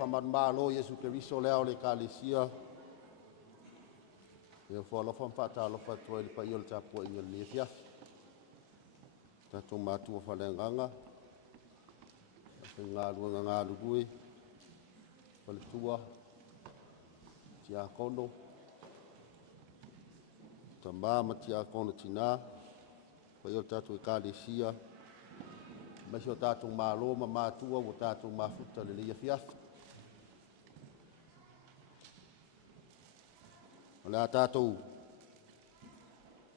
whamanmalo Yesu Keriso lea o le kalesia. Ia whaalofa mwhata alofa tua ili pa iol tapua inga le fiafi. Tato mātua whalenganga. Ngā luanga ngā lugui. Whaletua. Tia kono. Tamama tia kono tina. Pa iol tatu i kalesia. Maisi o tātou mālo ma mātua o tātou māfuta le leia fiafi. O le a tātou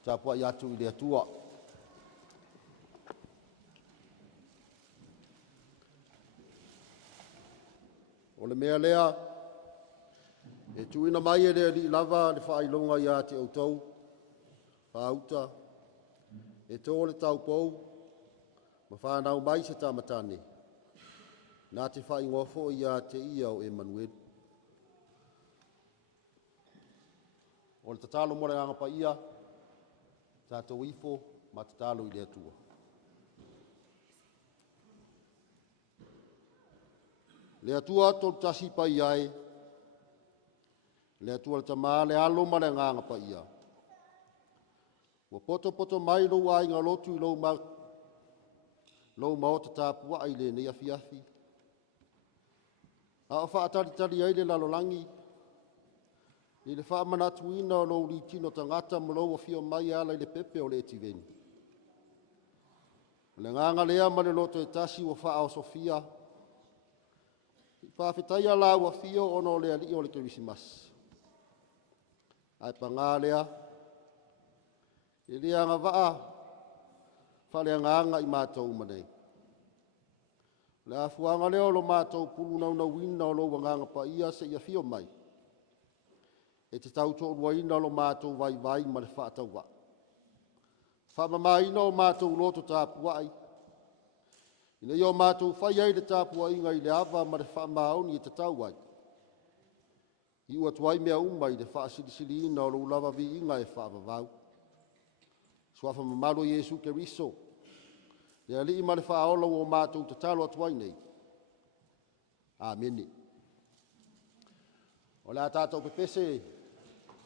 tāpua i atu i le atua. O le mea lea, e tuina mai e lea li lava le whailonga i ate outou, whauta, e tō le tau pou, ma whanau mai se tamatane. Nā te whai ngofo i a te ia o Emmanuel. O le tatalo mora anga pa ia, tātou ifo, ma tatalo i le atua. Le atua tol tasi pa iai, le atua le tamaa le alo mora anga pa ia. Wa poto mai lo ai ngā lotu i lo ma o te tāpua ai le nei afiafi. A o whaatari ai le lalolangi. Ni le wha manatu ina o lo li tino tangata ma lo o fio mai ala i le pepe o le etiveni. Le nganga lea ma le loto e tasi o wha o Sofia. I whawhetai ala ua fio ono le ali o le Kerisimasi. Ai pa ngā lea. E lea ngā waa. Whale nganga i mātou manei. Le afuanga leo lo mātou pulu na wina o lo wanganga pa ia se ia fio mai. E te tauto uaina lo mātou vai ma le whaatau wa. Whamamaina o mātou loto tāpua ai. Ina i o mātou whai ai le tāpua inga i le awa ma le whamaoni e te tau ai. I ua tuai mea umai le whaasilisili ina o lo ulawa vi inga e whaavavau. Swafa mamalo Yesu Keriso. Le ali ima le whaola o mātou te talo atuai nei. Amene. O le a tātou pepese,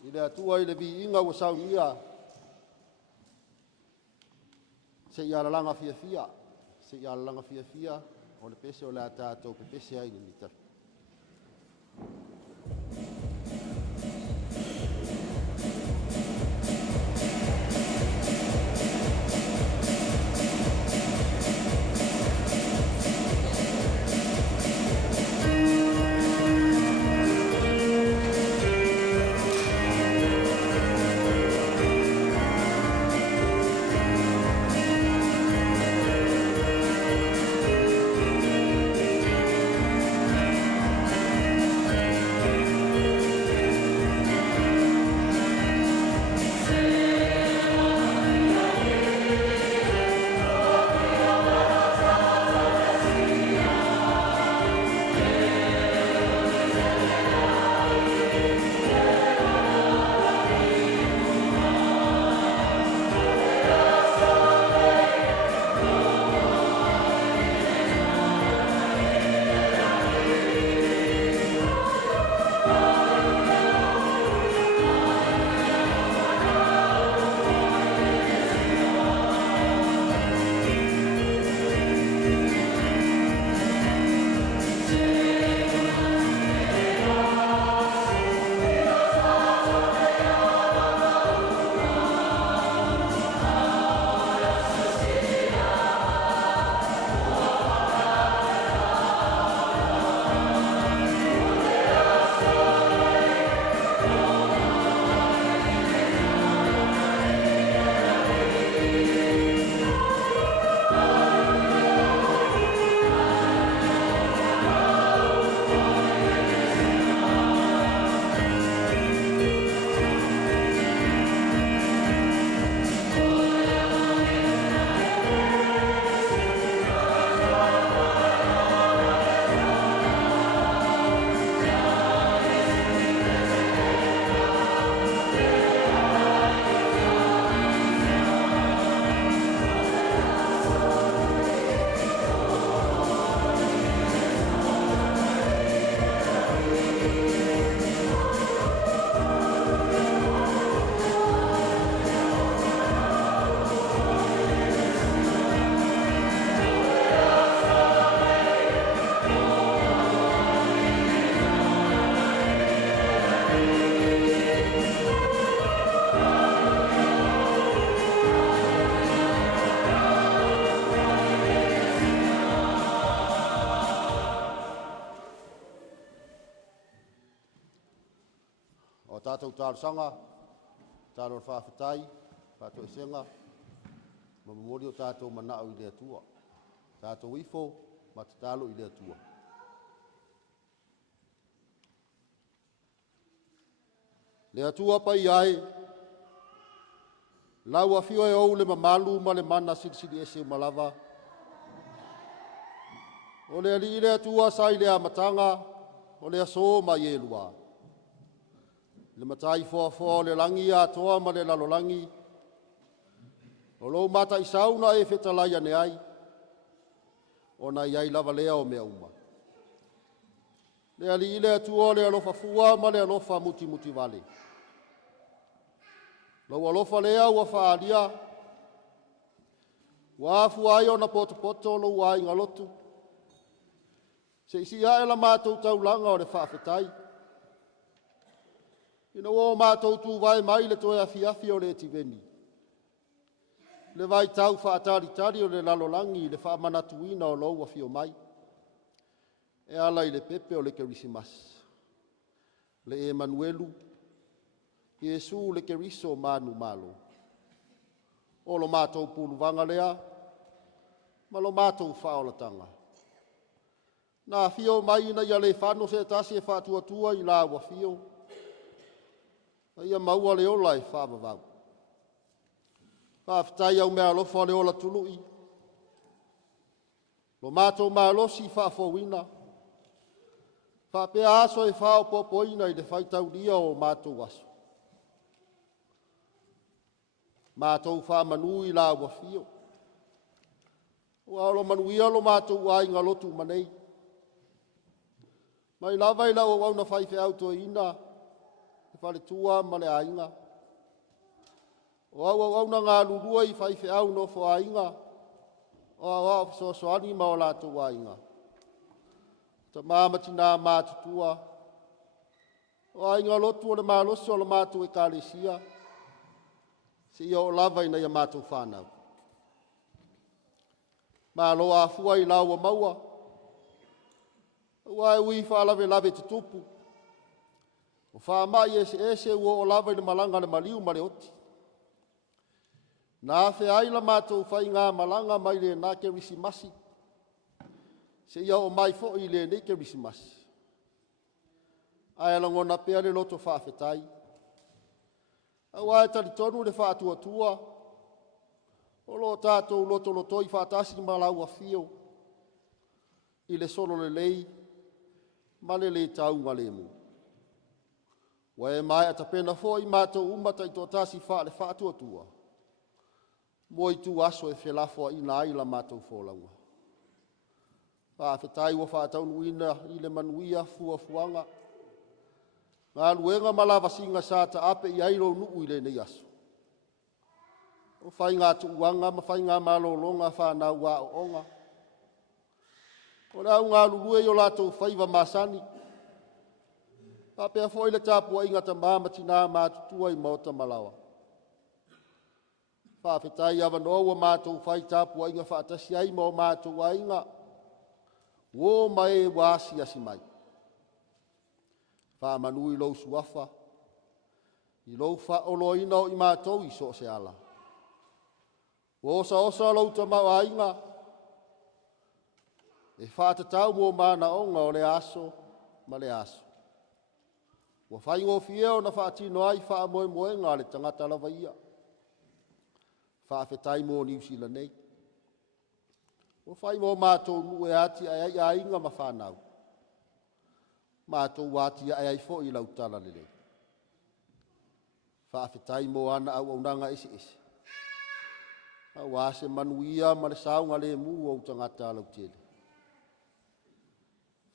i le atua i le vi inga o Sauniga. Se i alalanga fia. Se i alalanga fia, o le pese o le a tātou pepese ai ni mitafi. O tātou sanga, tātou whawhetai, tātou esenga, mamamori o tātou manao i lea tua. Tātou ifo, matatalo i lea tua. Lea tua pai ai, lau a fio e ou le mamalu ma le mana silisili ese malava. O le ali lea tua sai lea matanga, o lea so ma ielua. Le matai foa le langi a toa ma le lalolangi. O lou mata i sauna e whetalai ane ai. O na iai lava lea o mea uma. Le ali lea tua le alofa fua ma le alofa muti vale. Lau alofa lea ua whaalia. Wafu ai o na poto lo ai ngā lotu. Se isi ae la mātou taulanga o le whaafetai. Ina o mātou tu vai mai le toe afi o le tiveni. Le vai tau whaatari o le lalolangi le whaamanatuina o lou afi o mai. E ala i le pepe o le Kerisimasi. Le Emanuelu. Iesu le keriso manu malo. O lo mātou puluvanga lea. Ma lo mātou whaolatanga. Nā fio mai na ia le whano se tasi e whātua i la wa fio. Ia maua le ola e whaavavau. Whaafitai au mea lofa le ola tului. Lo mātou maa losi whaafowina. Whaapea aso e whao popoina i le whaitau lia o mātou aso. Mātou whaamanu i la wa fio. Ua lo manuia lo mātou ai ngā lotu manei. Mai lava i lau au na whaife auto ina. Whale tua ma le ainga. O au na ngā lurua i whaife au no fo ainga. O au soani ma o lātou ainga. Ta māmati nā mātutua. O ainga lotu o le mālosi o le mātou e kālesia. Se ia o lava ina ia mātou whānau. Mālo a fua i lau a maua. Ua e ui whaalawe lawe te tupu. O whaamai ese ua o lawa i le malanga le maliu ma le oti. Nā whe aila mātou whai ngā malanga mai le nā Kerisimasi. Se ia o mai fo i le nei Kerisimasi. Ai alangona pea le loto whaafetai. Awa e tali tonu le whātua. O lo tātou loto i faatasi ma lau a fio. I le solo le lei. Ma le taunga le mu. Wa e mai atapena fo i mātou umata i tōtasi wha le whātua. Mo i tu aso e whelafo i nā ila mātou whōlaunga. Whaafetai wa whātaunuina i le manuia fuanga. Ngā luenga malawa singa sāta ape i airo nuu i le nei aso. O whai ngā tuuanga ma whai ngā malolonga whanau wa o onga. O rau ngā lulue i o lātou whaiva māsani. Pāpea fo i le tāpua ingata māmati nā mātutua i maota malawa. Whaafetai awa noa mātou whai tāpua inga whaatasi ai mo mātou a inga. Wō mai wāsi asi mai. Whaamanu i lou suafa. I lou whaoloina o i mātou i so se ala. Wō osa lou tamau a inga. E whātatau mō mana onga o le aso ma le aso. Wa whai ngō fieo na whaatino ai wha moe ngā le tangata lawa ia. Whaafetai mō New Zealand nei. Wa whai mō mātou nue ati ai a inga ma whanau. Mātou wāti ai ai fo i lautala lele. Whaafetai mō ana au nanga ese. A wāse manuia ma le saunga le mu au tangata lautele.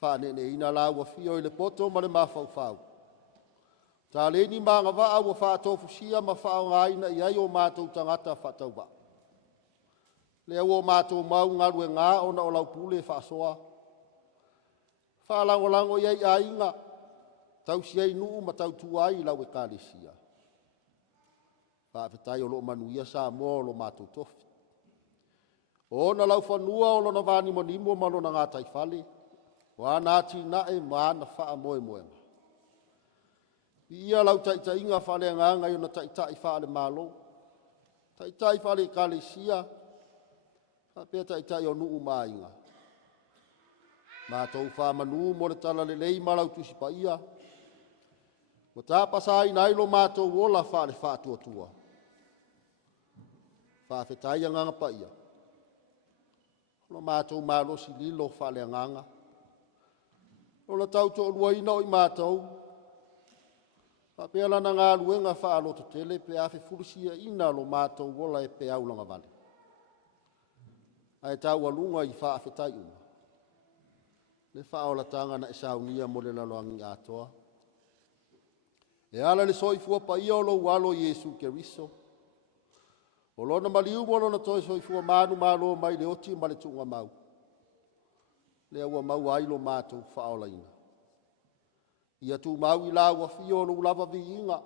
Whaane ne ina la ua fio i le poto ma le mawhau. Tā leni mga waa ua whaatofu sia ma whao ngaina i ai o mātou tangata whatau wa. Lea ua mātou mau ngarue ngā ona o lau pule whaasoa. Whaalangolango i ai a inga. Tau siai nuu ma tau tuai i lau e kālesia. Whaafetai o lo manuia sa mo lo mātou tofi. O na lau whanua o lo na vani monimo ma lo na ngā taifale. Wa nāti nae maana wha moe. Ia lau tai inga whale nganga i na tai whale malo. Tai whale kalesia. Pea tai o nuu mainga. Mātou whamanu mo le tala le lei malau tusi pa ia. Mo tāpasai nailo mātou wola whale whātua. Whawhetai nganga pa ia. Lo mātou malo si lilo whale nganga. Ola tau to luaina o i mātou. Pea lana ngā luenga whaalo to tele pe awhi furusia ina lo mātou wola e pe aulanga vale. Ai tau alunga i whawhetai uma. Le whaola tanga na e saunia mo le laloangi atoa. E ala le soifua pa ia o lo walo Yesu Keriso. O lona maliu mo lona toi soifua manu malo mai le oti ma le tunga mau. Le aua mau ailo mātou whaola ina. Ia tu mau i laua fio lo lava vi inga.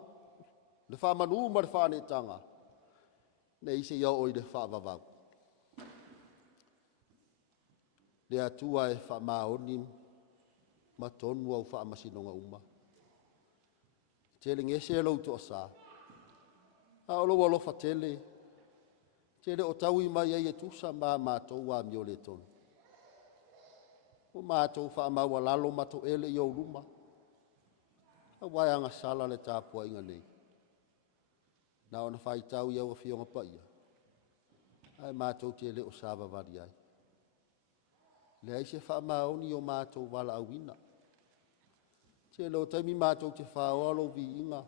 Le whamanu ma le whanetanga. Ne ise ia oi le whavavau. Le atua e whamaoni ma tonu au whamasinonga uma. Tele ngese e Lotu o sa. A olo alofa tele. Tele o tau i mai e tusa ma mātou a mio le tonu. O mātou whamau alalo mato ele i o luma. A waianga sala le tāpua inga nei. Na ona whai tau i au a fionga pa ia. Ai mātou tele o sāwa vari ai. Le aise whamaoni o mātou wala awina. Tele o taimi mātou te whaoalo vi inga.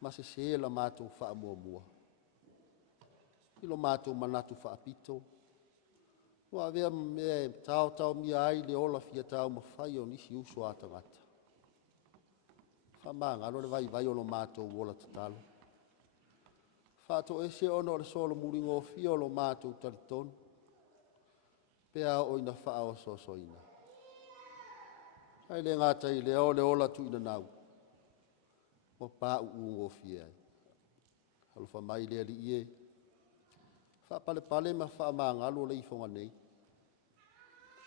Ma se la mātou whaamua. Ilo mātou manatu whaapito. Wa vea me tau mia ai le ola fia tau ma whai o nisi uso atangata. Whamanga, alo le vai o lo mātou wola tatalo. Whātou ese ono le solo muringo o fia o lo mātou talitonu. Pea o ina whao sosoina. Hai le ngata i le ola tu ina nau. Mo pā uungo fia ai. Halufa mai le ali ie. Whapale ma whamanga alo le ifonga nei.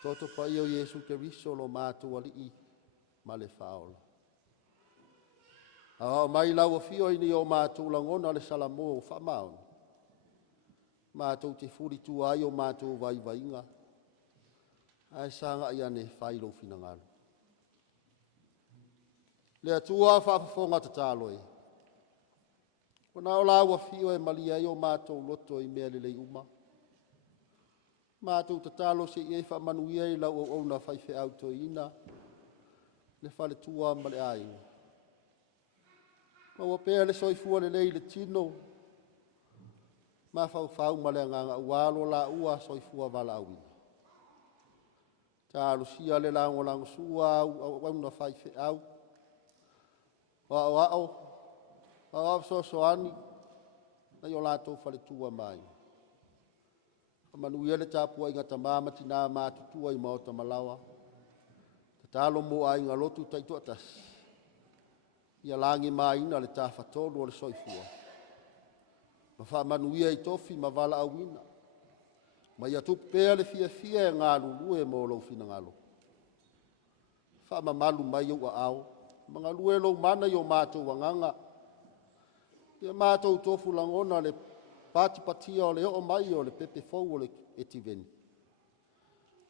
Toto pa i o Yesu Keriso lo mātou ali i. Ma le whaola. A mai lau a fio ini o mātou langona le salamo o whamaon. Mātou te furi tu ai o mātou vai inga. Ai sanga ia ne whailo finangalo. Le atua whapafonga tatalo e. Kona o lau a fio e malia i o mātou loto i mea lelei uma. Mātou tatalo se i e whamanuia i lau o na whaife auto ina. Le whale tua ma le ainga. Ma wapea le soifua le lei le tino. Ma fau ma le nganga ualo la ua soifua vala awina. Tālu sia le lango sua au na whaife au. Au soani. Na yo lato whale tua mai. Manuia le tāpua inga tamama tina mātutua i maota malawa. Tālo mo ai ngā lotu taito atas. Ia langi maina le tāwhatolu o le soifua. Ma whamanuia i tofi ma vala awina. Ma ia tupea le fia e ngā lulue mo lau fina ngalo. Whamamalu mai au ao. Ma ngā lue lau mana i o mātou wanganga. Ia mātou tofu langona le patipatia o le o mai o le pepe fau o le etiveni.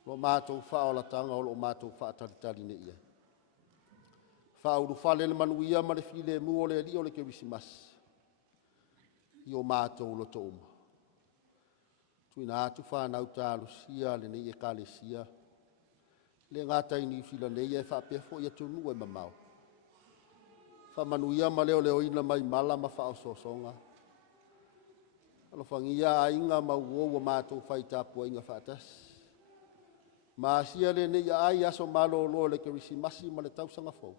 Lo mātou whaolatanga o lo mātou whaatalitali ne ia. Whauru whale le manuia ma le file mu o le ali o le Kerisimasi. I o mātou lo to uma. Tuina atu whanau tālu sia le nei e kale sia. Le ngātai ni fila nei e whapefo i atunu e mamau. Whamanuia ma leo leo ina mai mala ma whao sosonga. Alo whangia a inga ma uoua mātou whaitapua inga faatasi. Ma sia le nei ai aso malo lo le Kerisimasi ma le tausanga fau.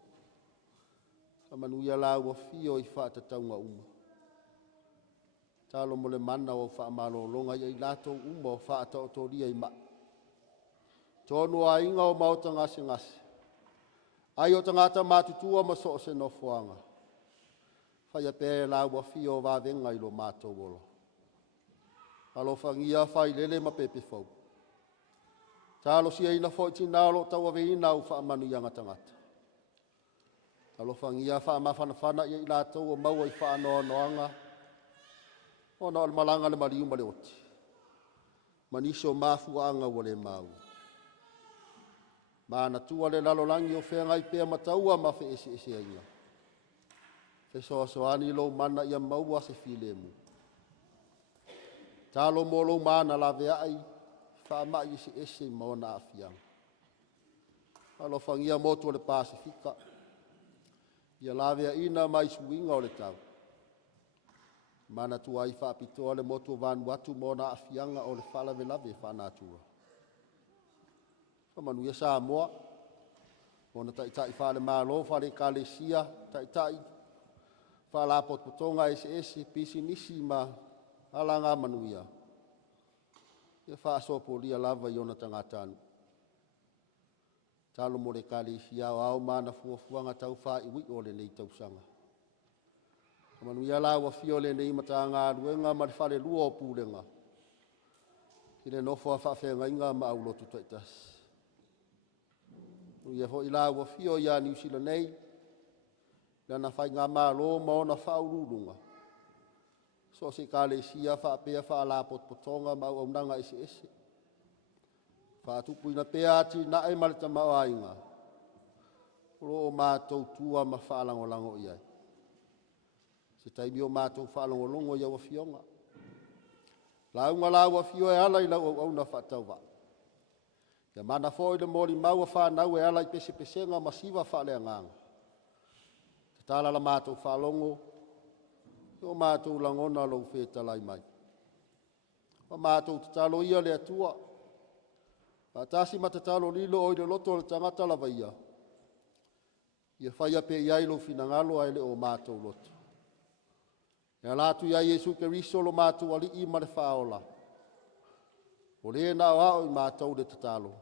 Whamanuia la ua fio i whaatataunga uma. Talo mo le mana o whaamalo longa i lato uma o whaataotoria i ma. Tonu a inga o mauta ngase. Ai o tangata mātutua ma so se no fuanga. Whai a pē la ua fio wa venga i lo mātou wolo. Alo whangia whai lele ma pepe fau. Talo sia ina fo iti nalo tau ave ina u whaamanu i anga tangata. Alofangia whaamawhanawhana i lātou o maua i whaanoanoanga. Ona o le malanga le mariuma le oti. Maniso mafuanga o le mau. Manatu le lalolangi o whenga i pēr mataua ma whe ese ainga. Whe soasoani lo mana ia maua se filemu. Talo molo mana la vea ai, whaama i ese maona afianga. Alofangia motu o le Pasifika. Ia lavea ina mai suinga o le tau. Manatu ai whaapitoa le motu o Vanuatu mona afianga o le whalavelave whanatua. Whamanu ia Samoa. Mona taitai whale malo, whale kalesia, taitai. Whala potpotonga ese pisi nisi ma alanga manuia. Ia whaasopolia lava i ona tangatanu. Talo mo le kalesia o au mana fuafuanga tau wha iwi o le nei tausanga. Manu ia la wa fio le nei matanga ruenga ma le whale lua o Pulega. Kile nofo a whawhenga inga ma au Lotu taitas. Ia ho i la wa fio ia New Zealand nei. Lana whai ngā mālo ma ona whaururunga. So se kalesia whaapea whaala potpotonga ma au nanga ese. Whaatupu ina pea ati na e malita mawa inga. Uro o mātou tua ma whaalangolango iai. Se taimi o mātou whaalangolongo ia wa fionga. Launga la wa fio e ala i lau au na whaatauwa. Ia mana fōi le mori maua whanau e ala i Pesepesega ma siwa whaalea nganga. Te tala la mātou whaalongo. O mātou langona lau whetalai mai. O mātou te talo ia le atua. Faatasi matatalo lilo o i le loto le tangata la vaia. Ia whaia pe iai lo finangalo ai le o mātou loto. Ia lātu ia Jesu Keriso lo mātou ali i ma le whaola. O le na o ao i mātou le tatalo.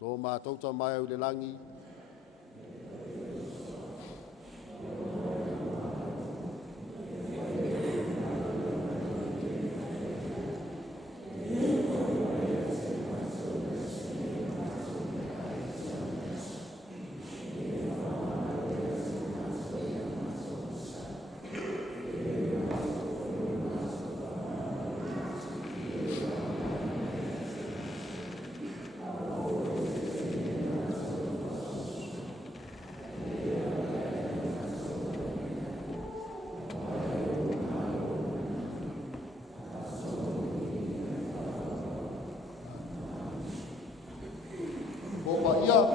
Lo mātou ta mai au le langi. Alleluia.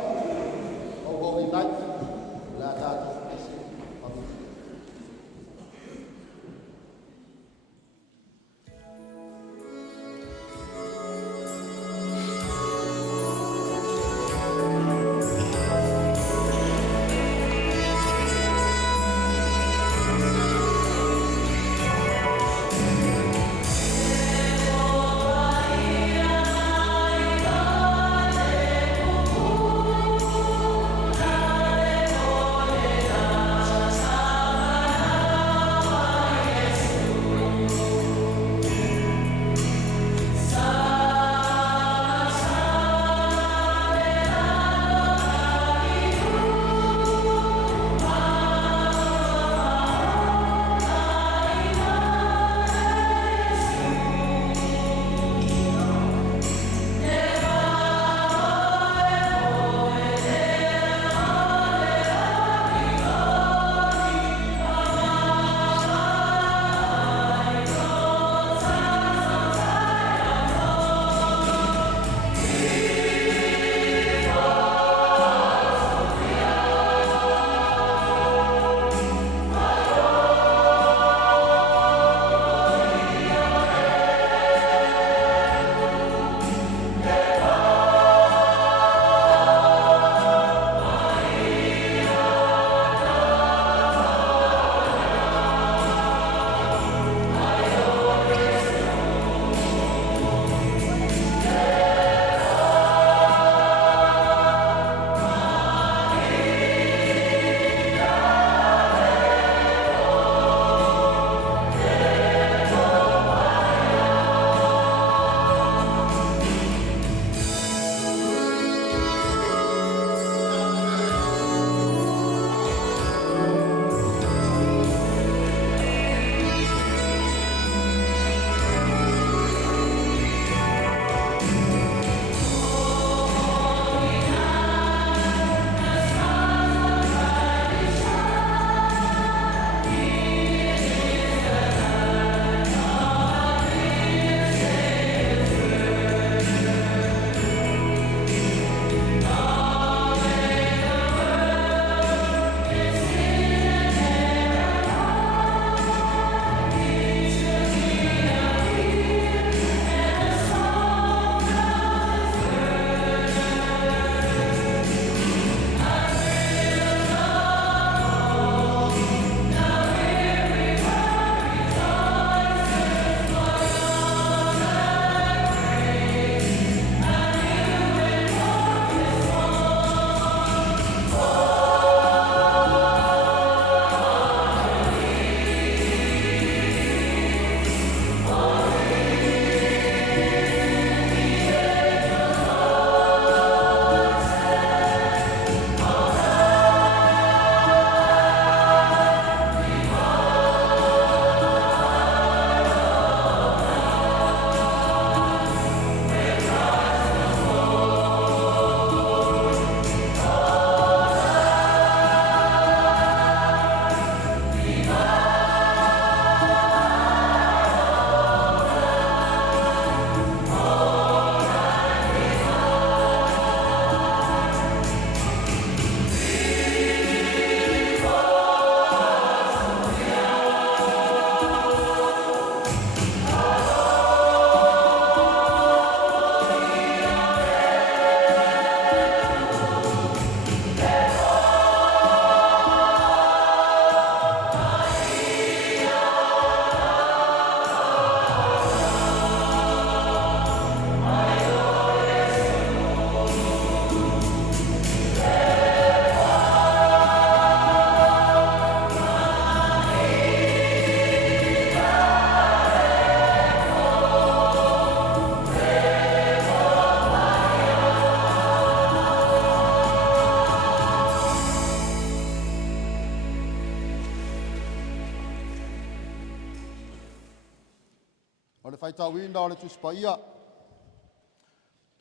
faitauina o le tusi paia.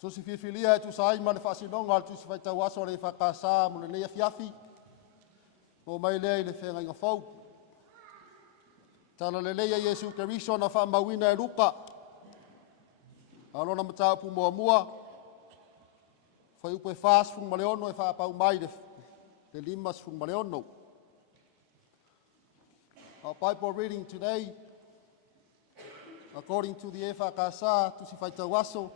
Tusi fifilia e tusai ma le whaasinonga o le tusi faitau aso le whakasā mo le leia fiafi. O mai lea i le whenga inga whau. Tana le leia Iesu Keriso na whaamauina e ruka. Alona mataupu mua mua. Whai upe whaas fung maleono e whaapau mai le limas fung maleono. Our Bible reading today, according to the EFKS, tusi faitau aso,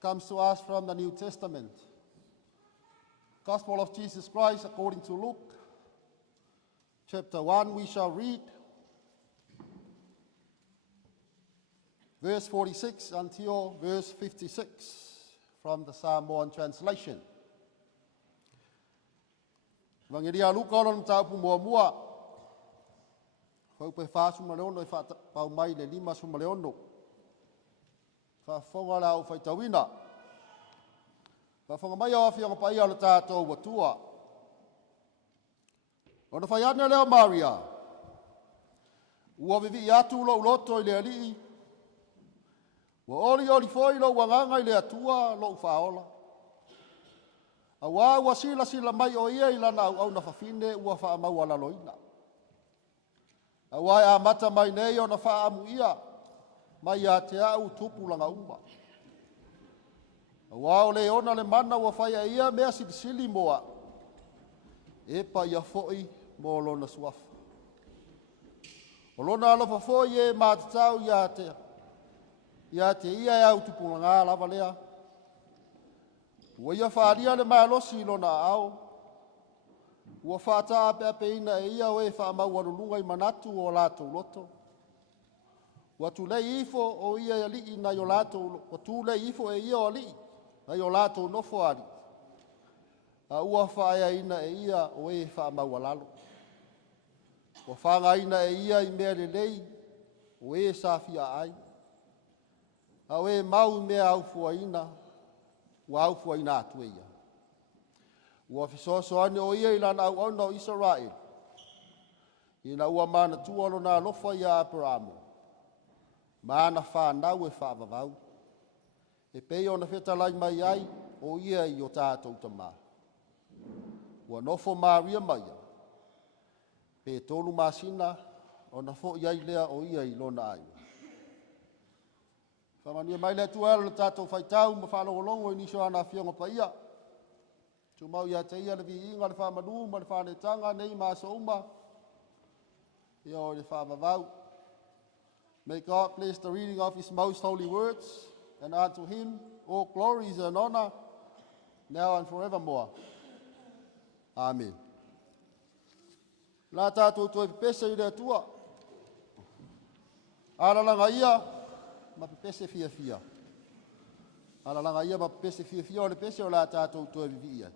comes to us from the New Testament. Gospel of Jesus Christ according to Luke, chapter 1, we shall read verse 46 until verse 56 from the Samoan translation. Vangelia Luka on taupu mua mua. Whaupe whāsu maleono e whapau mai le lima su maleono. Whawhonga lau whaitawina. Whawhonga mai awhi anga pai ala tātou watua. Ona whaiana leo Maria. Ua vivi atu lo uloto i le alii. Wa oli foi lo wanganga i le atua lo whaola. Awa ua sila mai o ia i lana au na whawhine ua whaamau ala loina. Awai Amata mai nei o na whaamu ia, mai Aotearoa tupu langa uma. Awai le ona le mana wa whaia ia mea silisili moa, e pa ia foi mo lona suafa. O lona alofa foi e mātatau ia te ia e au tupu langa lava lea. Ua ia whaaria le mai alosi lona ao, ua whātaa peapeina e ia oe whaamau anulunga i manatu o Latou loto. Ua tūlei ifo o ia e alii na i o Latou, ua tūlei ifo e ia o alii na i o Latou nofo ali. A ua whaeaina e ia oe whaamau alalo. Ua whangaina e ia i mea lelei oe sāwhia ai. A oe mau mea aufuaina, ua aufuaina atu e ia. Ua fisoso ane o ia i lana au ona o Israel. Ina ua Manatu Aoao na alofa ia Abramo. Mana whanau e whaavavau. E pei ona whetalai mai ai o ia i o tātou tamā. Ua nofo Maria mai. Pe tolu masina ona fo iai lea o ia i lona ai. Whamania mai lea tuela le tātou whaitau ma whalongolongo i niso ana whionga pa ia. Tumau ia te ia le vi inga le whamanu ma le whanetanga nei māsa uma. Ia o le whamavau. May God bless the reading of His most holy words, and unto Him all glories and honor, now and forevermore. Amen. La tātou tue pese i le atua. Alalanga ia, ma pese fia fia. Alalanga ia, ma pese fia fia o le pese o la tātou tue vivi ia. Yeah.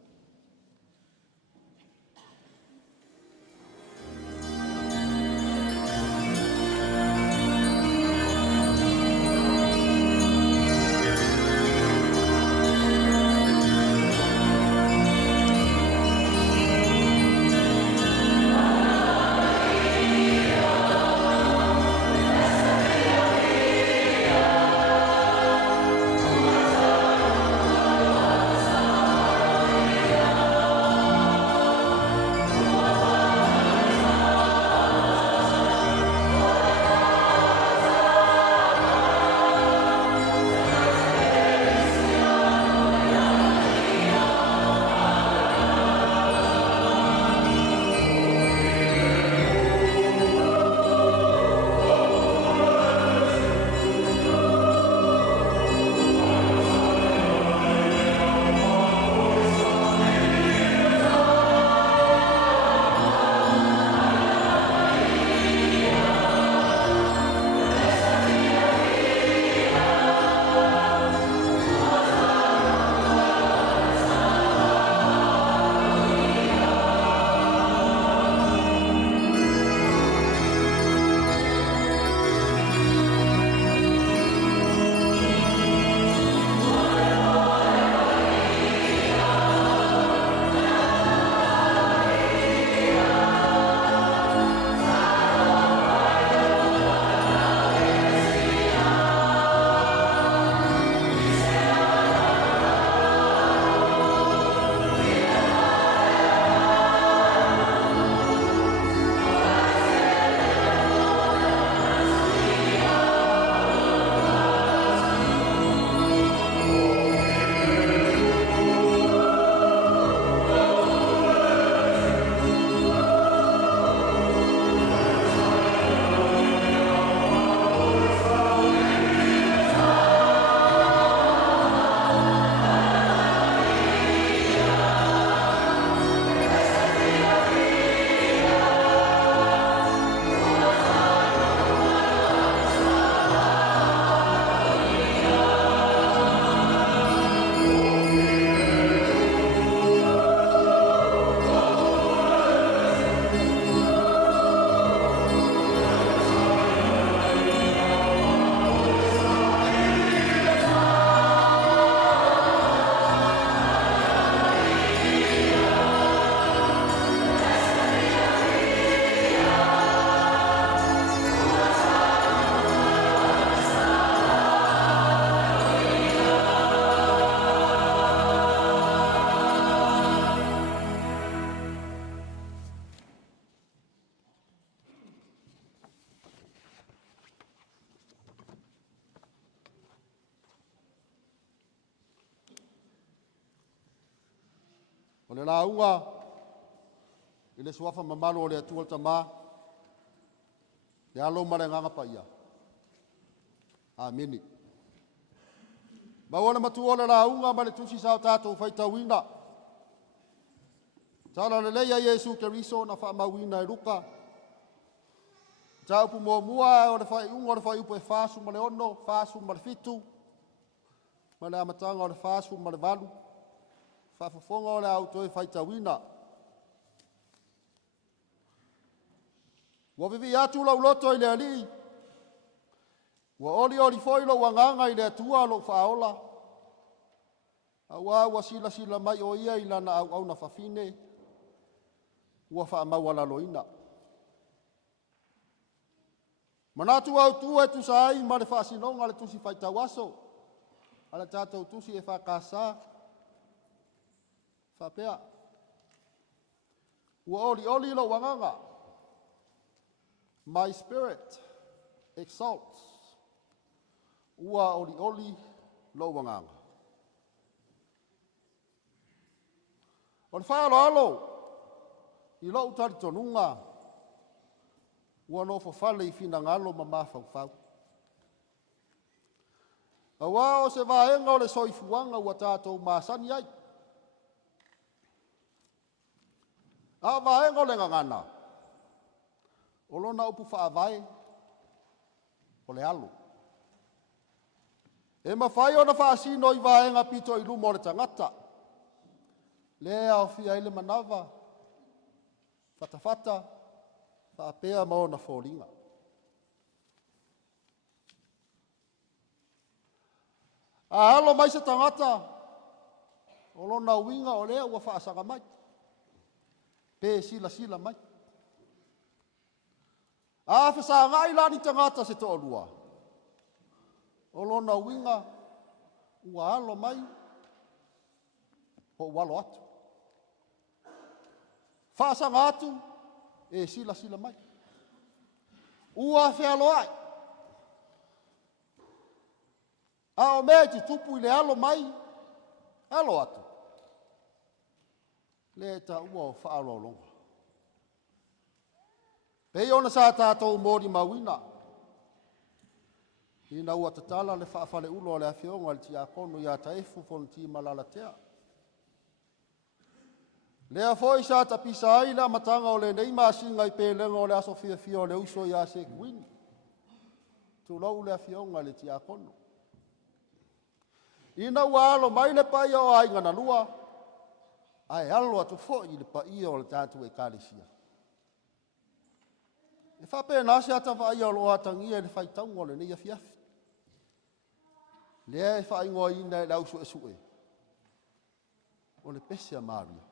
O le launga, i le suafa mamalo o le atua le tamā, le alo ma le nganga paia. Amini. Ma wana matua o le launga ma le tusi sao tātou faitauina. Tala le leia Yesu Keriso na whaamauina e ruka. Taupu mo mua o le whai unga o le whai upo e whāsu ma le ono, whāsu ma le fitu. Ma le amatanga o le whāsu ma le valu. Whafafonga o le auto e whaitauina. Wa vivi atu lau loto i le ali. Wa Olioli foi lo wanganga i le atua lo whaola. Awa sila sila mai o ia i lana au na whawhine. Ua whaamauala loina. Manatu Autu e tusai ma le whaasinonga le tusi whaitawaso. Ala tātou tusi e whakasa. Whapea. Ua Olioli lo wanganga. My spirit exalts. Ua Olioli lo wanganga. O le whaalo i lo utari tonunga. Ua no fofale i fina ngalo ma mawhau. Awa o se vaenga o le soifuanga ua tātou māsani ai. A vaenga o le ngangana. O lona upu whaavae o le alo. E mawhai o na whaasino i vaenga pito i lumo o le tangata. Lea o fia ele manawa. Fatafata. Whaapea mao na whoringa. A alo mai se tangata. O lona winga o lea ua whaasanga mai. Pe sila sila mai. A whasa ngai lani tangata se to olua. O lona winga ua alo mai. Ho walo atu. Whaasanga atu. E sila sila mai. Ua whialo ai. A o mea ti tupu i le alo mai. Alo atu. Le ta ua o whaalo longa. Pei ona sa tātou mōri mawina. Ina ua tatala le whaafale ulo o le awhionga le ti a kono i a taefu fonu ti malalatea. Lea foi sa tapisa ai la matanga o le nei masinga i pelenga o le aso fia o le uso i a se kuini. Tu lau le awhionga le ti a kono. Ina ua alo mai le pai o ai ngana lua. Ai alo atu fo i le pai o le tātu e kālesia. E whape nasi ata whai o loa tangia le whai taungo le nei a fiafi. Lea e whai ngoa ina e lausu e sue. O le pese a Maria.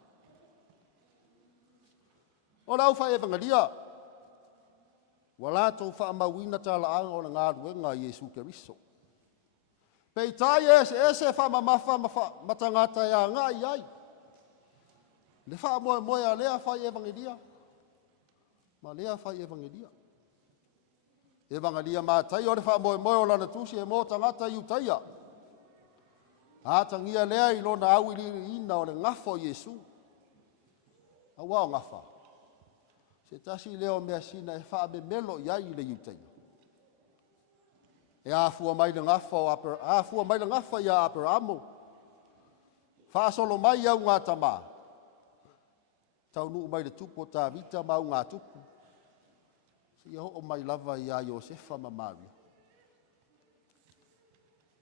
O lau whai evangelia. Wala tau wha mawina ta la anga o na ngā ruenga Yesu Keriso. Pei tai ese wha mamafa matangata ya ngai ai. Le wha moe a lea whai evangelia. Ma lea whai evangelia. Evangelia mātai o le wha moe o lana tusi e mō tangata i utaia. Ātangia lea i lona au i ina o le ngafo Yesu. Awa o ngafa. Se tasi leo mea sina e wha me melo i ai le utaia. E āfua mai le ngafa i a Aperamo. Wha solo mai au ngā tamā. Tau nuu mai le tupo tā vita mau ngā tupu. Si ho o mai lava i a Iosefa ma Maria.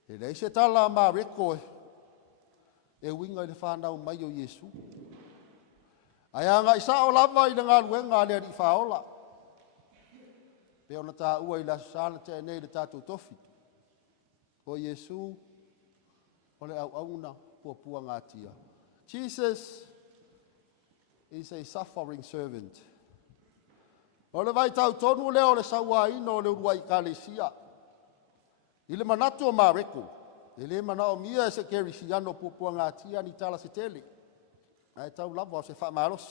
E lei se tala ma reko e winga i le whanau mai o Yesu. Ai anga isa o lava i le ngā luenga le ari whaola. Pe ona tā ua i la sāna te nei le tātou tofi. O Yesu, o le au auna pua ngā tia. Jesus is a suffering servant. O le vai tau tonu leo le saua ino le urua i kālesia. I le manatu o mareko. I le manao mia se kerisiano pua ngā tia ni tala se tele. Ai tau lava o se wha malos.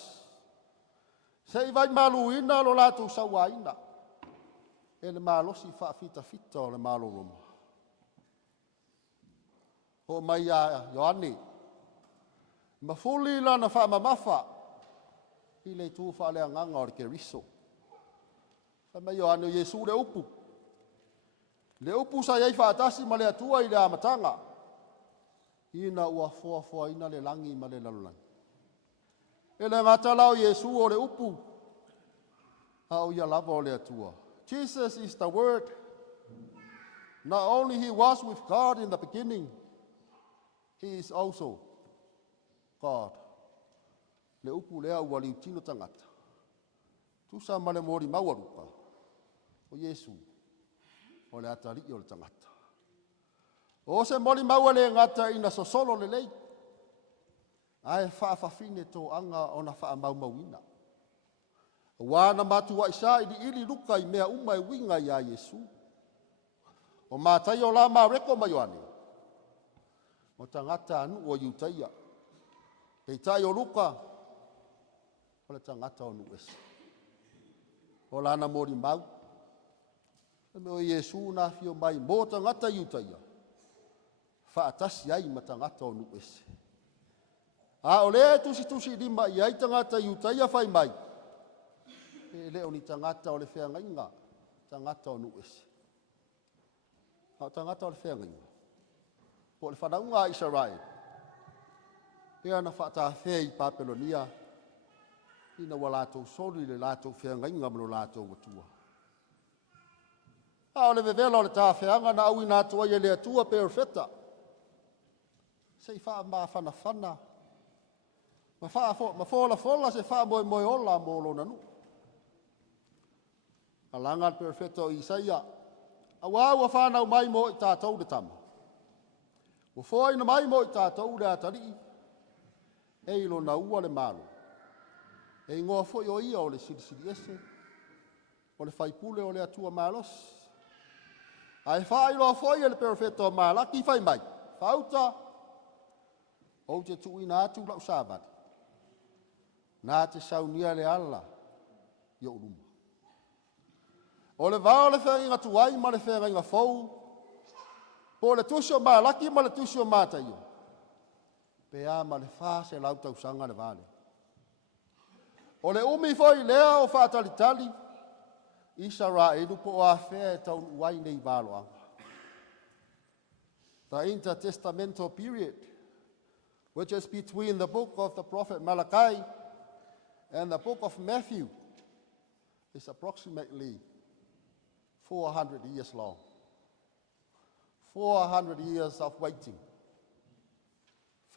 Se i vai malu ina lo lātou saua ina. E le malosi wha fita o le malo roma. Ho mai a Ioane. Mafuli la na wha mamafa. I le tu wha lea nganga o le keriso. Mai o anu Yesu le upu. Le upu sa iai faatasi ma le atua i le amatanga. Ina ua foa ina le langi ma le lalulangi. E le ngata lao Yesu o le upu. Au ia lava o le atua. Jesus is the word. Not only he was with God in the beginning, he is also God. Le upu lea ua liutino tangata. Tusa ma le mori mauaruka. O Yesu. O le atari o le tangata. O se mori maua le ngata ina sosolo le lei. Ai whaafafine tō anga o na wha maumauina. Wana Mātū Aoao i ili luka i mea umai winga i a Yesu. O mātai o la mā reko mai oane. O tangata anu o iutaia. Pei tai o luka. O le tangata o nuesa. O lana mori mau. Me o Yesu na fio mai mo tangata iutaia. Faatasi ai ma tangata o nuesa. A o le tusi lima i ai tangata iutaia fai mai. E leo ni tangata o le whiangainga. Tangata o nuesa. A tangata o le whiangainga. O le whanaunga Israel. E ana whaatawhea i Papelonia. Ina wa lātou sori le lātou whiangainga mano lātou watua. A o le vevela o le tāwheanga na au i nātua i le atua perfeta. Sei wha maa whana. Ma fola se wha moe ola mo lona nu. A langa perfeta o Isaia. A wāua whanau mai mo i tātou le tama. Wa fōi na mai mo i tātou le atari. E ilo na ua le malo. E ngoa fōi o ia o le siri ese. O le whaipule o le atua malos. Ai whailo fōi e le perfeta o malaki whai mai. Whauta. O te tuina atu lau sābati. Nā te saunia le ala. I o ruma. O le vao le whenga tuai ma le whenga fau. Po le tusio malaki ma le tusio mātaio. Pea ma le whase lau tausanga le vale. O le umi foi lea o whaatalitali. Isa ra e lupo o a whea e taun uai nei valoanga. The intertestamental period, which is between the book of the prophet Malachi and the book of Matthew, is approximately 400 years long. 400 years of waiting.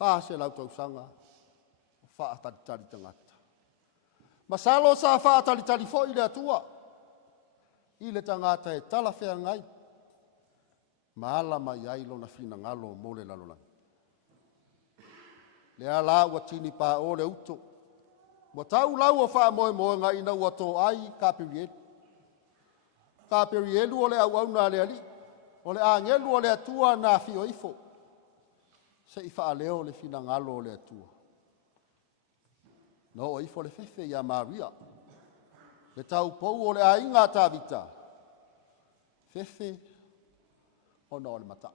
Whaase lau tausanga, whaatalitali tangata. Masalo sa whaatalitali fo i le atua. I le tangata e tala whea ngai. Maala mai ailo na whina ngalo mo le lalolang. Le ala ua tini pa o le uto. Wa tau lau o wha moe ngai ina ua tō ai ka perielu. Ka perielu o le au na le ali. O le angelu o le atua na fio ifo. Se i wha leo le whina ngalo o le atua. No o ifo le fefe ia Maria. Le tau pou o le ainga tāvita. Fefe o no le mata.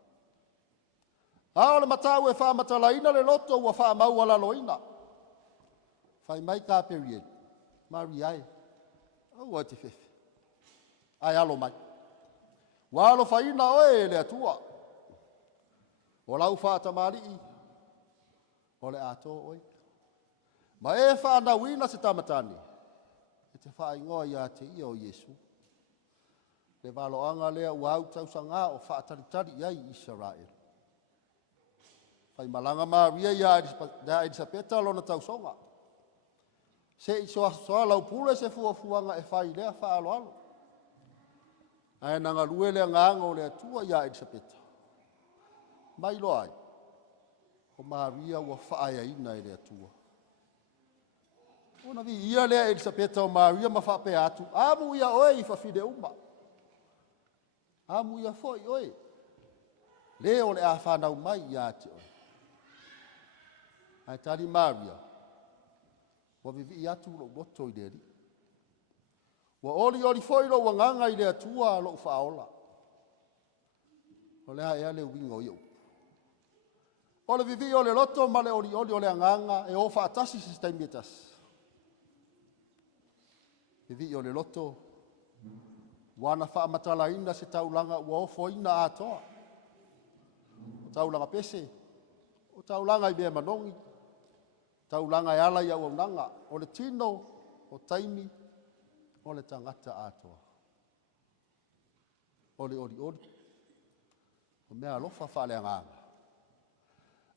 A o le mata ue wha matalaina le loto ua wha maua loina. Whai mai ka period. Maria e. Au o te fefe. Ai alo mai. Walo whaina oe le atua. O lau whaata marii. O le ato oe. Ma e whaana wina se tamatani. E te wha ingoa ia te ia o Yesu. Le waloanga lea uau tausanga o whaataritari iai Israel. Whai malanga Maria ia Elisabeta lona tausonga. Se i soa lau pule se fuafuanga e whai lea wha alo. Ai nanga lue lea nganga o lea tua ia Elisabeta. Mai loai. O Maria ua whaaya ina e lea tua. Ona vi ia lea Elisabeta o Maria ma whape atu. Amu ia oe i whawhide uma. Amu ia foi oe. Leo le a whanau mai ia te oe. Ai tari Maria. Wa vivi atu lo boto i deri. Wa oli foi lo wanganga i lea tua lo whaola. O lea ea le wingo iu. O le vivi o le loto ma le olioli o le anganga e o faatasi se taimi tasi. Vivi o le loto wana faamatalaina se taulanga ua ofoina atoa. O taulanga pese, o taulanga i mea manongi, taulanga e ala ia uaunanga, o le tino, o taimi, o le tangata atoa. O le ori, o mea alofa fale anganga.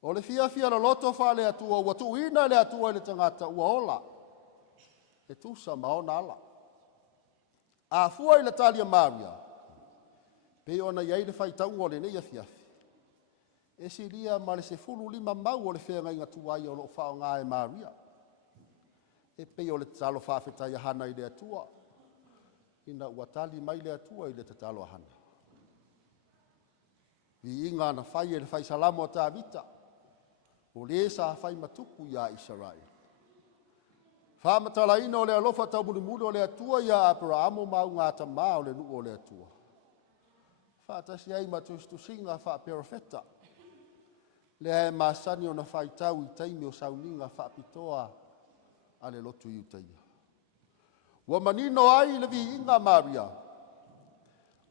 O le fia lo loto fale atua, ua tuina le atua i le tangata, ua ola, e tusa maona ala. A fua i le talia maria, pe ona iai le faitaunga o le neia fiafi. E siria ma le se fulu lima mau o le whenga inga tuai o lo whao ngā e maria. E pe o le talo whawhetai hana i le atua, ina ua tali mai le atua i le tatalo hana. I inga na whai e le whai salamo o tā vita, o le sa whai matupu ia Israel. Whamatala ina o le alofa tau mulimuli o le atua ia Abrahamo mau ngā tamā o le nuu o le atua. Whaatasi ai matustusinga wha perofeta. Le e masani o na whaitau i taimi o Sauniga whaapitoa a le lotu i utaia. Wa manino ai le vi inga Maria.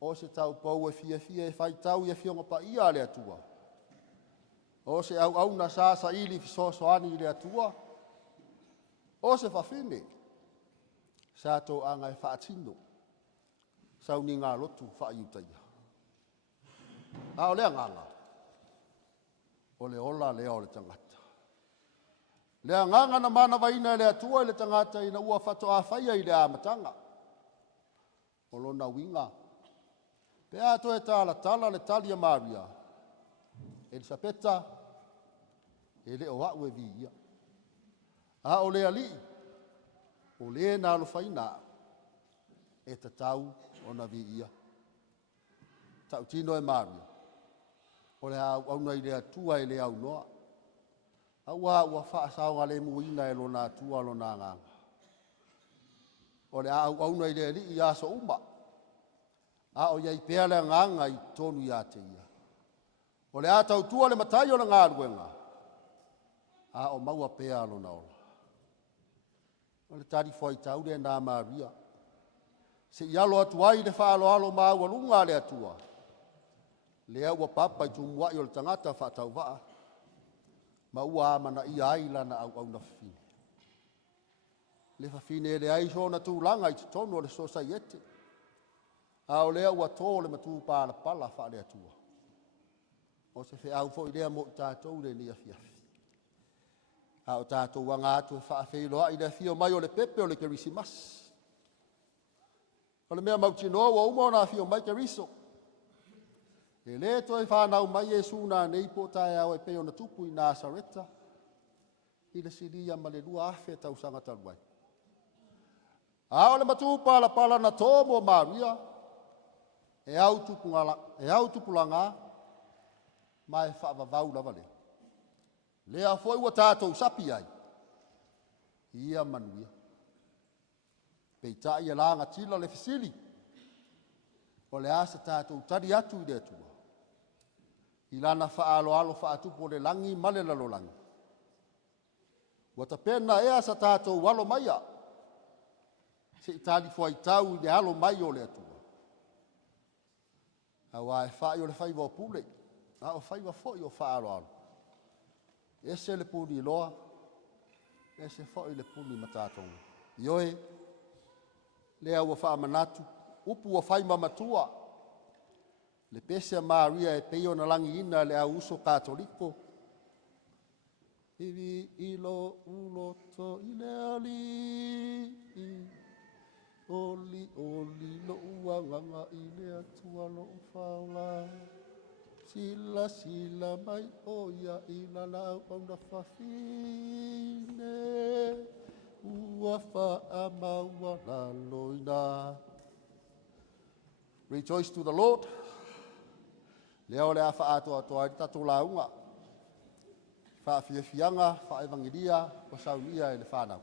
O se tau pau e fia e whaitau i e fionga pa ia le atua. O se au na sasa ili fisosoani i le atua. O se whawhine. Sa tō anga e whaatino. Sauniga lotu wha i utaia. A o lea nganga. O le ola lea o le tangata. Lea nganga na mana waina le atua i le tangata ina ua whatoa whaia i le amatanga. O lona winga. Pea to e tala le talia Maria. Elisabeta. E le o au e via. A o le ali. O le na alo whaina. E tatau o na via. Tau tino e Maria. O le au nei le atua e le au noa. Aua ua whaasao le muina e lona atua lona nganga. O le au nei le li i aso uma. A o iai pea le nganga i tonu i ate ia. O le atau tua le matai o le ngāruenga. A o maua pea lona ola. O le tari fwai tau le nā Maria. Se ialo atuai le whaalo mau alunga le atua. Lea ua papa i tumua i o le tangata whaatau waa. Ma ua amana i aila na au na whine. Le whawhine le aiso na tūlanga i tonu o le society. A o lea ua tō le matu pāla pala wha le atua. O se whi au fo i lea mo i tātou le ni a fiafi. A o tātou wanga atu whaafeiloa i le fio mai o le pepe o le Kerisimasi. O le mea mautinoa ua umona fio mai Keriso. E le toi whanau mai e suna nei po tae au e peo na tupu i Nasareta. I le siria ma le lua afe tau sanga taluai. A o le matu pala na tōmo Maria. E au tupulanga. Ma e whaavavau lava le. Lea foi ua tātou sapi ai. Ia manuia. Peitai e langa tila le fisili. O le asa tātou tari atu i le atua. I lana whaalo whaatupo le langi male lalo langi. Wata pena e asa tātou walo maia. Se i tali fwai tau i le alo mai o le atua. Awa e whai o le whaiva o pule. A o whaiva fwoi o whaalo. Ese le puni loa. Ese fwoi le puni matatonga. Ioe. Lea ua wha manatu. Upu o whaima matua. Le pese Maria e peio na langi ina le au uso katoliko. Iwi ilo uloto i le ali. Oli lo uanganga i le atua lo ufaula. Sila mai oia i la lau au na whawhine. Ua wha maua la loina. Rejoice to the Lord. Leo le afa atoa i tatu launga. Wha fianga, wha evangelia, o saunia e le whanau.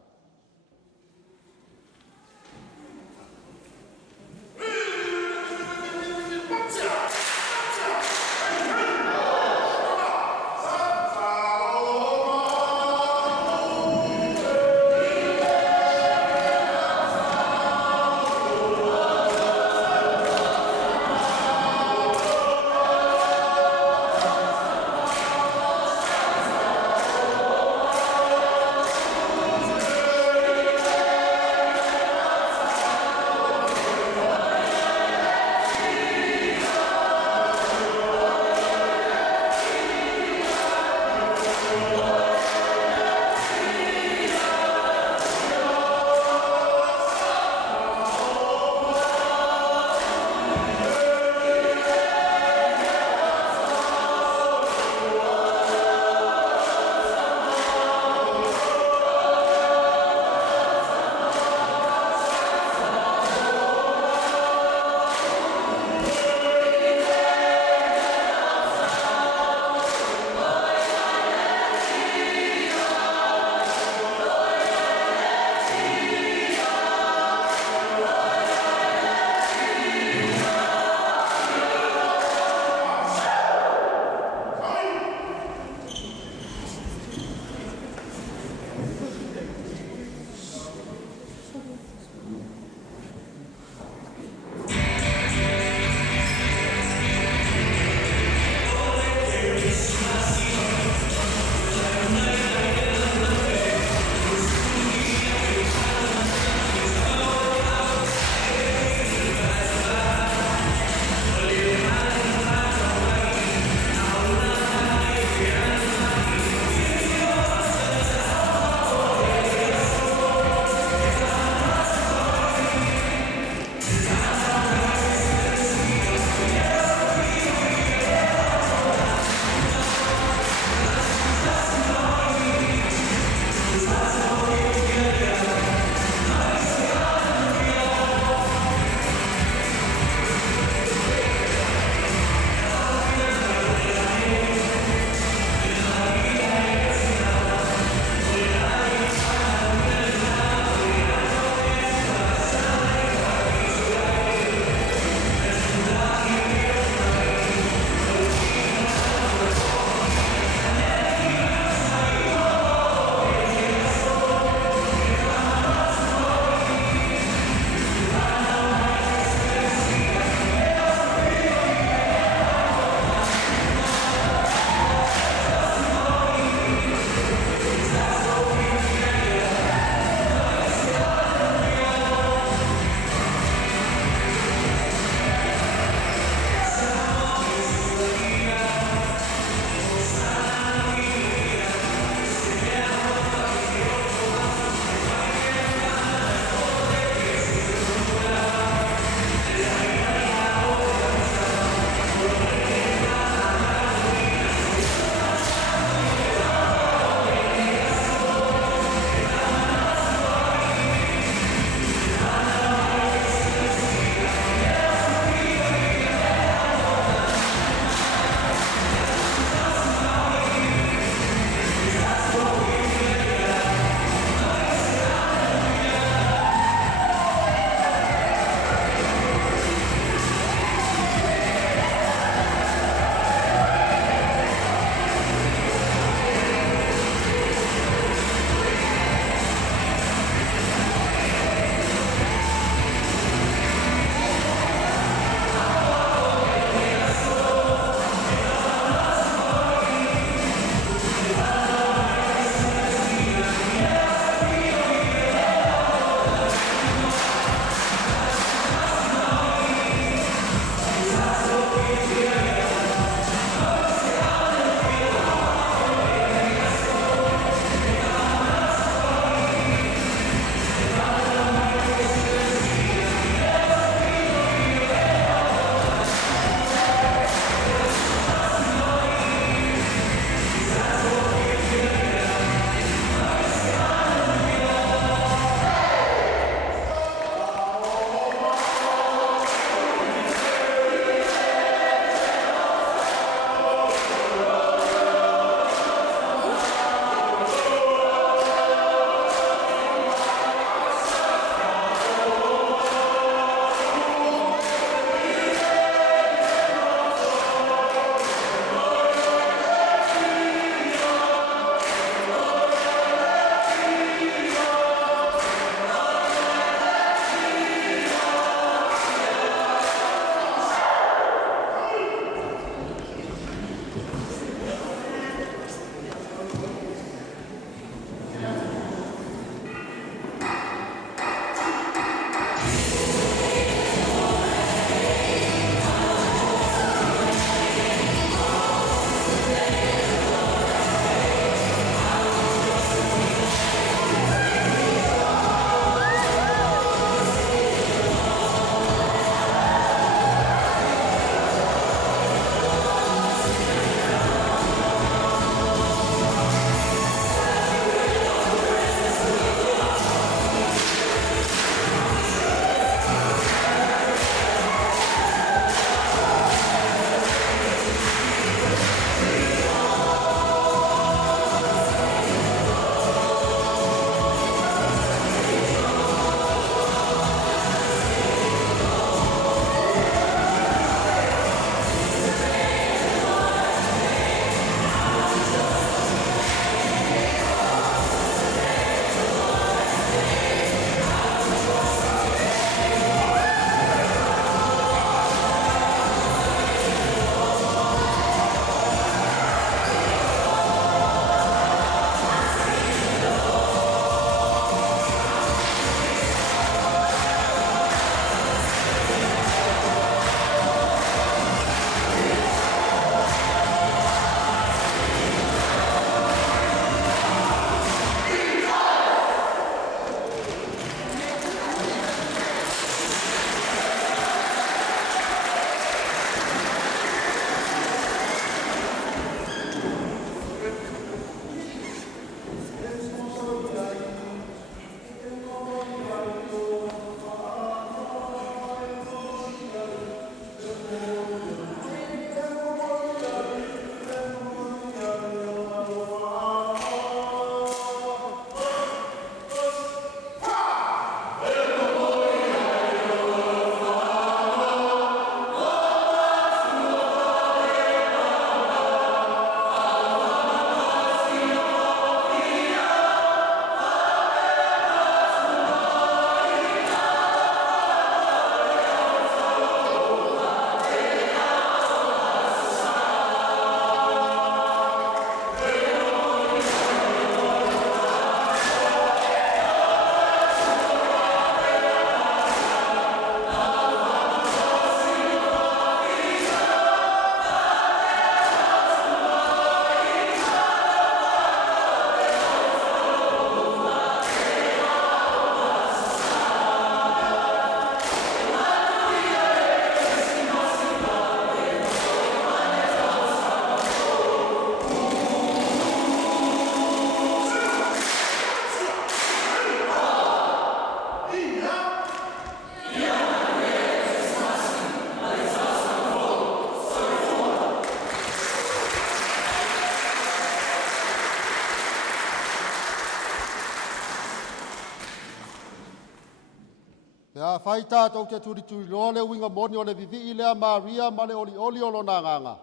Pea whai tātou te turi lole winga moni o le vivi lea Maria ma le Olioli o lona nganga.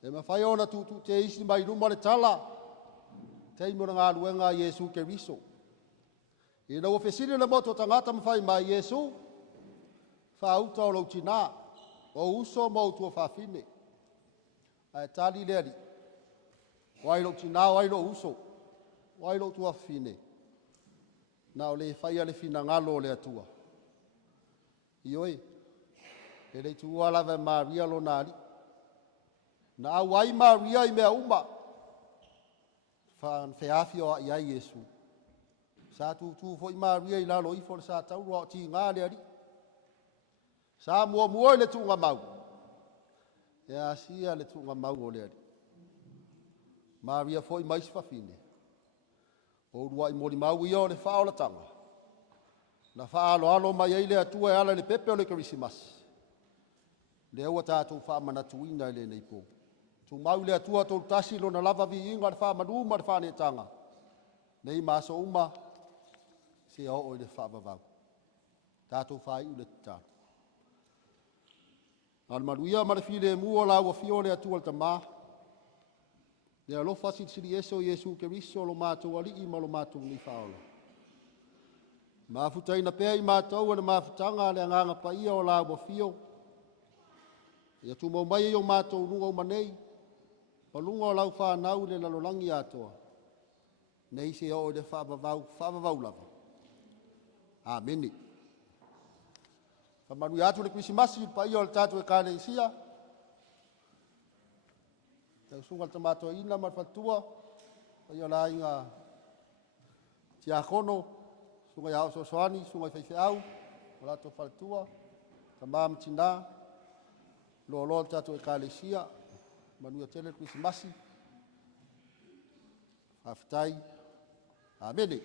E ma whai ona tu te isi mai ruma le tala. Te imo na ngā luenga Yesu Keriso. I na wafesiri le moto tangata mawhai mai Yesu. Whauta o lau tina. O uso mo tu o whawhine. Ai tali le ali. Wai lau tina, wai lau uso. Wai lau tu o whawhine. Na o le whai ale whina ngalo le atua. Ioi. E rei tu alawe Maria lo nari. Na au ai Maria I mea uma. Whan whiawhi o ai ai Yesu. Sa tu fo I Maria I lalo ifo le sa tau roa ti ngā le ari. Sa mua le tunga mau. E asia le tunga mau o le ari. Maria fo I mais whawhine. O rua I mori mau I o le whaola tanga. Na whaalo mai ai le atua e ala le pepe o le Kerisimasi. Le ua tātou whaamanatu ina I le nei pō. Tu mau le atua tō tasi lo na lava vi inga le whaamanu ma le whaane tanga. Nei maso uma se o le whaavavau. Tātou whai u le tātou. Al maruia ma le while mua la ua fio le atua le tamā. Le alofa siri eso Yesu Keriso lo mātou alii ma lo mātou ni whaola. Maafutai na pēi mātou le maafutanga le anganga pa ia o la ua fio. Ia tu mau mai o mātou nunga o manei. Palunga o lau whanau le lalolangi atoa. Nei se o le whaavavau lava. Ameni. Whamanui atu le Kerisimasi pa ia o le tātou e kāne isia. Tau sunga le tamato ina ma whatua. Pa ia la inga tia kono. Sunga ia o soani, sunga I whaiwheau. O lato whatua. Tamam tina. Lo le tātou e kāne isia. Manua tele Kerisimasi. Haftai. Amene.